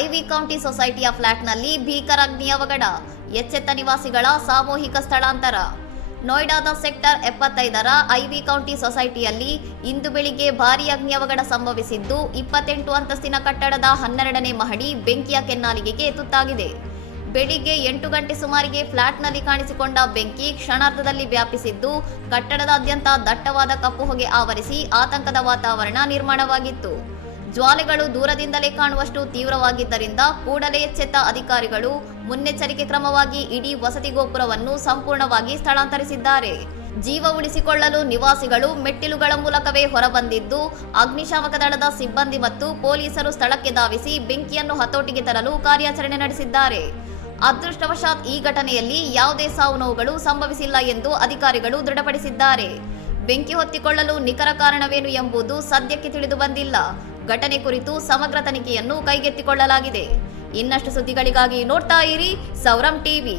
ಐವಿ county ಸೊಸೈಟಿಯ ಫ್ಲಾಟ್ನಲ್ಲಿ ಭೀಕರ ಅಗ್ನಿ ಅವಘಡ, ಎಚ್ಚೆತ್ತ ನಿವಾಸಿಗಳ ಸಾಮೂಹಿಕ ಸ್ಥಳಾಂತರ. ನೋಯ್ಡಾದ ಸೆಕ್ಟರ್ 75ರ ಐವಿ ಕೌಂಟಿ ಸೊಸೈಟಿಯಲ್ಲಿ ಇಂದು ಬೆಳಿಗ್ಗೆ ಭಾರೀ ಅಗ್ನಿ ಅವಘಡ ಸಂಭವಿಸಿದ್ದು 28 ಅಂತಸ್ತಿನ ಕಟ್ಟಡದ 12ನೇ ಮಹಡಿ ಬೆಂಕಿಯ ಕೆನ್ನಾಲಿಗೆಗೆ ತುತ್ತಾಗಿದೆ. ಬೆಳಿಗ್ಗೆ 8 ಗಂಟೆ ಸುಮಾರಿಗೆ ಫ್ಲಾಟ್ನಲ್ಲಿ ಕಾಣಿಸಿಕೊಂಡ ಬೆಂಕಿ ಕ್ಷಣಾರ್ಧದಲ್ಲಿ ವ್ಯಾಪಿಸಿದ್ದು ಕಟ್ಟಡದಾದ್ಯಂತ ದಟ್ಟವಾದ ಕಪ್ಪು ಹೊಗೆ ಆವರಿಸಿ ಆತಂಕದ ವಾತಾವರಣ ನಿರ್ಮಾಣವಾಗಿತ್ತು. ಜ್ವಾಲೆಗಳು ದೂರದಿಂದಲೇ ಕಾಣುವಷ್ಟು ತೀವ್ರವಾಗಿದ್ದರಿಂದ ಕೂಡಲೇ ಎಚ್ಚೆತ್ತ ಅಧಿಕಾರಿಗಳು ಮುನ್ನೆಚ್ಚರಿಕೆ ಕ್ರಮವಾಗಿ ಇಡೀ ವಸತಿ ಗೋಪುರವನ್ನು ಸಂಪೂರ್ಣವಾಗಿ ಸ್ಥಳಾಂತರಿಸಿದ್ದಾರೆ. ಜೀವ ಉಳಿಸಿಕೊಳ್ಳಲು ನಿವಾಸಿಗಳು ಮೆಟ್ಟಿಲುಗಳ ಮೂಲಕವೇ ಹೊರಬಂದಿದ್ದು ಅಗ್ನಿಶಾಮಕ ದಳದ ಸಿಬ್ಬಂದಿ ಮತ್ತು ಪೊಲೀಸರು ಸ್ಥಳಕ್ಕೆ ಧಾವಿಸಿ ಬೆಂಕಿಯನ್ನು ಹತೋಟಿಗೆ ತರಲು ಕಾರ್ಯಾಚರಣೆ ನಡೆಸಿದ್ದಾರೆ. ಅದೃಷ್ಟವಶಾತ್ ಈ ಘಟನೆಯಲ್ಲಿ ಯಾವುದೇ ಸಾವು ನೋವುಗಳು ಸಂಭವಿಸಿಲ್ಲ ಎಂದು ಅಧಿಕಾರಿಗಳು ದೃಢಪಡಿಸಿದ್ದಾರೆ. ಬೆಂಕಿ ಹೊತ್ತಿಕೊಳ್ಳಲು ನಿಖರ ಕಾರಣವೇನು ಎಂಬುದು ಸದ್ಯಕ್ಕೆ ತಿಳಿದು ಬಂದಿಲ್ಲ. ಘಟನೆ ಕುರಿತು ಸಮಗ್ರ ತನಿಖೆಯನ್ನು ಕೈಗೆತ್ತಿಕೊಳ್ಳಲಾಗಿದೆ. ಇನ್ನಷ್ಟು ಸುದ್ದಿಗಳಿಗಾಗಿ ನೋಡ್ತಾ ಇರಿ ಸೌರಂ ಟಿವಿ.